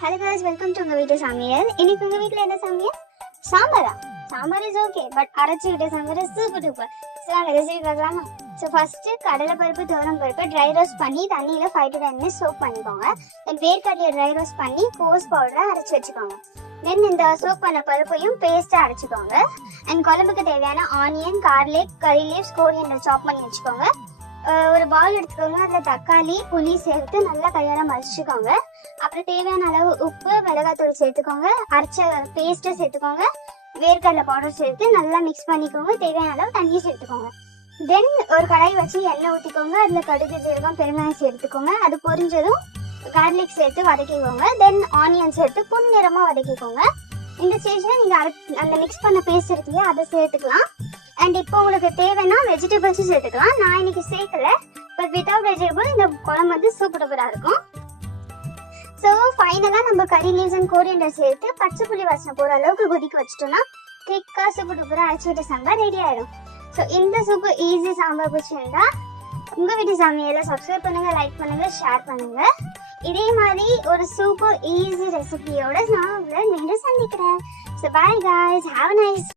Hello guys, welcome to உங்க வீட்டு சமையல். இன்னைக்கு உங்க வீட்ல என்ன சமையல்? சாம்பாரா? சாம்பார் இஸ் ஓகே, பட் அரைச்சிக்கிட்ட சாம்பார் சூப்பர் டூப்பர். சோ நாங்க ரெசிபி பார்க்கலாமா? சோ ஃபர்ஸ்ட் கடலை பருப்பு, துவரம் பருப்பு ட்ரை ரோஸ்ட் பண்ணி தண்ணியில 5 to 10 minutes சோக் பண்ணிக்கோங்க. தென் வேர்க்கடலையை ட்ரை ரோஸ்ட் பண்ணி கோஸ் பவுடரை அரைச்சு வச்சுக்கோங்க. தென் இந்த சோக் பண்ண பருப்பையும் பேஸ்டா அரைச்சுக்கோங்க. அண்ட் குழம்புக்கு தேவையான onion, garlic, curry leaves, coriander chop பண்ணி வச்சுக்கோங்க. ஒரு பவுல் எடுத்துக்கோங்க. அதில் தக்காளி, புளி சேர்த்து நல்லா கையால மசிச்சுக்கோங்க. அப்புறம் தேவையான அளவு உப்பு, மிளகாத்தூள் சேர்த்துக்கோங்க. அரைச்ச பேஸ்ட்டை சேர்த்துக்கோங்க. வேர்க்கடலை பவுடர் சேர்த்து நல்லா மிக்ஸ் பண்ணிக்கோங்க. தேவையான அளவு தண்ணி சேர்த்துக்கோங்க. தென் ஒரு கடாய் வச்சு எண்ணெய் ஊற்றிக்கோங்க. அதில் கடுகு, ஜீரகம், பெருங்காயம் சேர்த்துக்கோங்க. அது பொரிஞ்சதும் கார்லிக் சேர்த்து வதக்கிக்கோங்க. தென் ஆனியன் சேர்த்து பொன்னிறமாக வதக்கிக்கோங்க. இந்த ஸ்டேஜில் நீங்கள் அந்த மிக்ஸ் பண்ண பேஸ்ட் இருக்குல்லையா, அதை சேர்த்துக்கலாம். அண்ட் இப்போ உங்களுக்கு தேவைன்னா வெஜிடபிள்ஸும் சேர்த்துக்கலாம். நான் இன்னைக்கு சேர்க்கல, பட் வித்தவுட் வெஜிடபிள் இந்த குழம்பு வந்து சூப்பர் டூப்பராக இருக்கும். ஸோ ஃபைனலாக நம்ம கரி லீவ்ஸ் அண்ட் கோரியண்டர் சேர்த்து பச்சை புளி வாசனை போகிற அளவுக்கு கொதிக்க வச்சுட்டோம்னா குயிக்காக சூப்பர் டூப்பராக அரைச்சிட்ட சாம்பார் ரெடி ஆயிடும். ஸோ இந்த சூப்பர் ஈஸி சாம்பார் பிடிச்சிருந்தா உங்கள் வீட்டு சமையலை சப்ஸ்கிரைப் பண்ணுங்கள், லைக் பண்ணுங்கள், ஷேர் பண்ணுங்கள். இதே மாதிரி ஒரு சூப்பர் ஈஸி ரெசிபியோட நான் உங்களை மீண்டும் சந்திக்கிறேன். So bye guys, have a nice